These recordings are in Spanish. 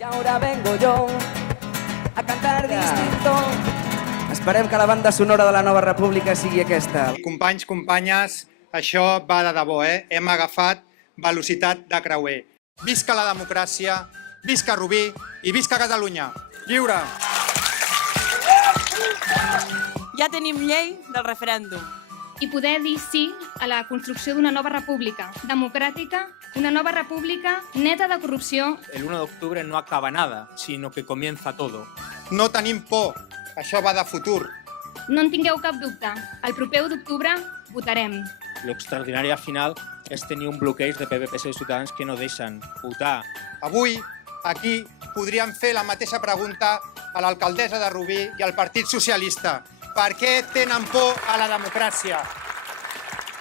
Y ahora vengo yo a cantar distinto. Esperem que la banda sonora de la nova república sigui aquesta. Companys, companyes, això va de debò, Hem agafat velocitat de creuer. Visca la democràcia, visca Rubí i visca Catalunya. Lliure! Ja tenim llei del referèndum. I poder dir sí a la construcció d'una nova república democràtica, una nova república neta de corrupció. El 1 de octubre no acaba nada, sino que comienza todo. No tenim por, això va de futur. No en tingueu cap dubte, el proper 1 d'octubre votarem. Lo extraordinari al final és tenir un bloqueig de PP, PSOE i Ciutadans que no deixen votar. Avui, aquí, podríem fer la mateixa pregunta a l'alcaldessa de Rubí i al Partit Socialista. Per què tenen por a la democràcia?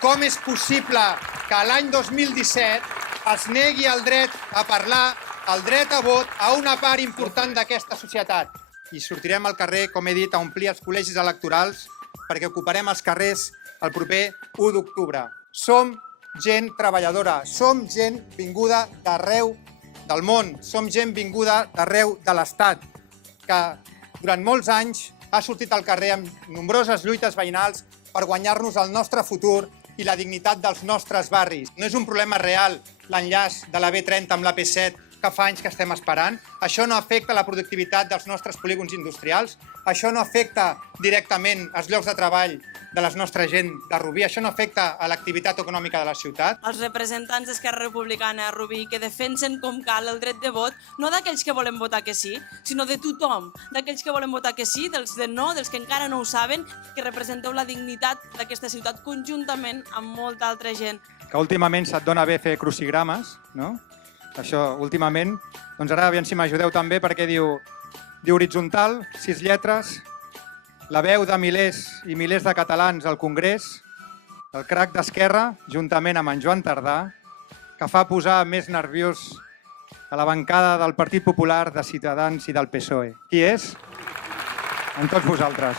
Com és possible que l'any 2017 es negui el dret a parlar, el dret a vot a una part important d'aquesta societat? I sortirem al carrer, com he dit, a omplir els col·legis electorals perquè ocuparem els carrers el proper 1 d'octubre. Som gent treballadora, som gent vinguda d'arreu del món, som gent vinguda d'arreu de l'Estat, que durant molts anys ha sortit al carrer amb nombroses lluites veïnals per guanyar-nos el nostre futur i la dignitat dels nostres barris. No és un problema real l'enllaç de la B30 amb la P7 que fa anys que estem esperant. Això no afecta la productivitat dels nostres polígons industrials. Això no afecta directament els llocs de treball de la nostra gent de Rubí. Això no afecta a l'activitat econòmica de la ciutat. Els representants d'Esquerra Republicana a Rubí que defensen com cal el dret de vot, no d'aquells que volen votar que sí, sinó de tothom, d'aquells que volen votar que sí, dels de no, dels que encara no ho saben, que representeu la dignitat d'aquesta ciutat conjuntament amb molta altra gent. Que últimament se't dona bé fer crucigrames, no? Això, últimament, doncs ara aviam si m'ajudeu també, perquè diu horitzontal, 6 lletres, la veu de milers i milers de catalans al Congrés, el crac d'Esquerra, juntament amb en Joan Tardà, que fa posar més nerviós a la bancada del Partit Popular, de Ciutadans i del PSOE. Qui és? En tots vosaltres.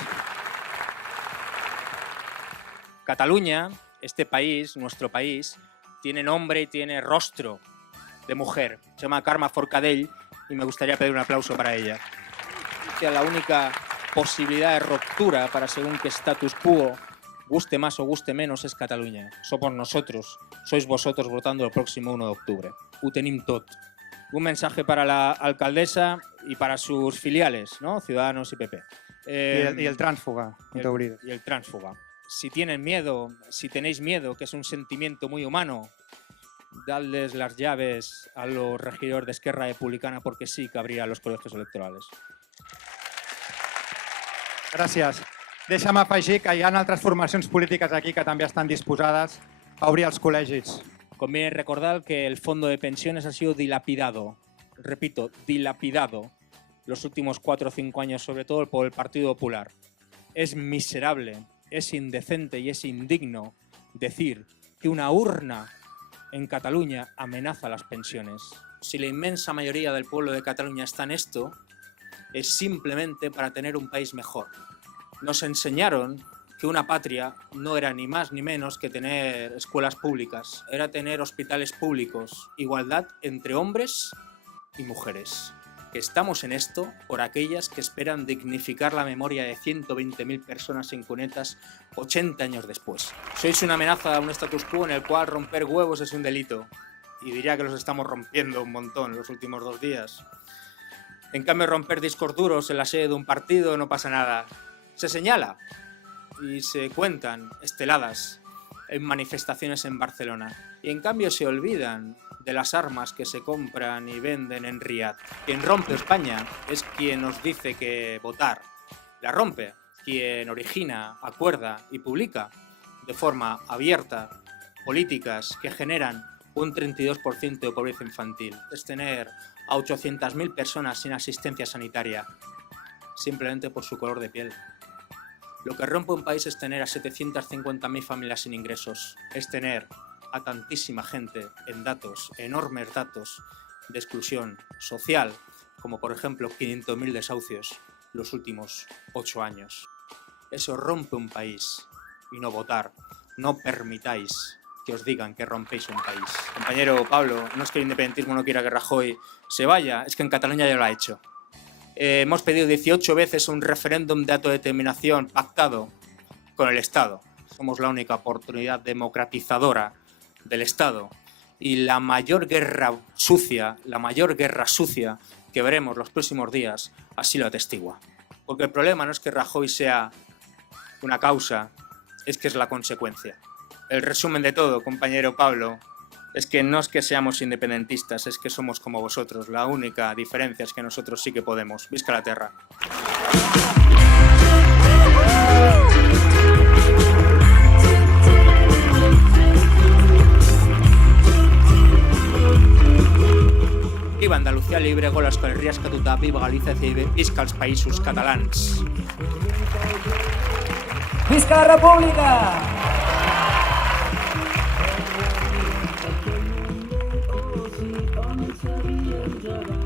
Cataluña, este país, nuestro país, tiene nombre y tiene rostro de mujer. Se llama Carme Forcadell y me gustaría pedir un aplauso para ella. La única posibilidad de ruptura para según qué status quo, guste más o guste menos, es Cataluña. Somos nosotros, sois vosotros votando el próximo 1 de octubre. Ho tenim tot. Un mensaje para la alcaldesa y para sus filiales, ¿no? Ciudadanos y PP. Y el tránsfuga, y el tránsfuga. Si tienen miedo, si tenéis miedo, que es un sentimiento muy humano, dadles las llaves a los regidors d'Esquerra Republicana porque sí que abrirà los colegios electorales. Gràcies. Deixa'm afegir que hi ha altres formacions polítiques aquí que també estan disposades a obrir els col·legis. Conviene recordar que el fondo de pensiones ha sido dilapidado, repito, dilapidado, los últimos 4 o 5 años, sobre todo por el Partido Popular. Es miserable, es indecente y es indigno decir que una urna en Cataluña amenaza las pensiones. Si la inmensa mayoría del pueblo de Cataluña está en esto, es simplemente para tener un país mejor. Nos enseñaron que una patria no era ni más ni menos que tener escuelas públicas, era tener hospitales públicos, igualdad entre hombres y mujeres. Que estamos en esto por aquellas que esperan dignificar la memoria de 120.000 personas en cunetas 80 años después. Sois una amenaza a un status quo en el cual romper huevos es un delito. Y diría que los estamos rompiendo un montón los últimos 2 días. En cambio, romper discos duros en la sede de un partido no pasa nada. Se señala y se cuentan esteladas en manifestaciones en Barcelona. Y en cambio se olvidan de las armas que se compran y venden en Riad. Quien rompe España es quien nos dice que votar. La rompe quien origina, acuerda y publica de forma abierta políticas que generan un 32% de pobreza infantil. Es tener a 800.000 personas sin asistencia sanitaria, simplemente por su color de piel. Lo que rompe un país es tener a 750.000 familias sin ingresos, es tener a tantísima gente en datos, enormes datos de exclusión social, como por ejemplo 500.000 desahucios los últimos 8 años. Eso rompe un país y no votar. No permitáis que os digan que rompéis un país. Compañero Pablo, no es que el independentismo no quiera que Rajoy se vaya, es que en Cataluña ya lo ha hecho. Hemos pedido 18 veces un referéndum de autodeterminación pactado con el Estado. Somos la única oportunidad democratizadora del Estado. Y la mayor guerra sucia que veremos los próximos días así lo atestigua. Porque el problema no es que Rajoy sea una causa, es que es la consecuencia. El resumen de todo, compañero Pablo, es que no es que seamos independentistas, es que somos como vosotros. La única diferencia es que nosotros sí que podemos. Visca la terra. Viva Andalucía libre, gola Euskal Herria eskatuta, viva Galicia i visca els països catalans. Visca la República! Sabía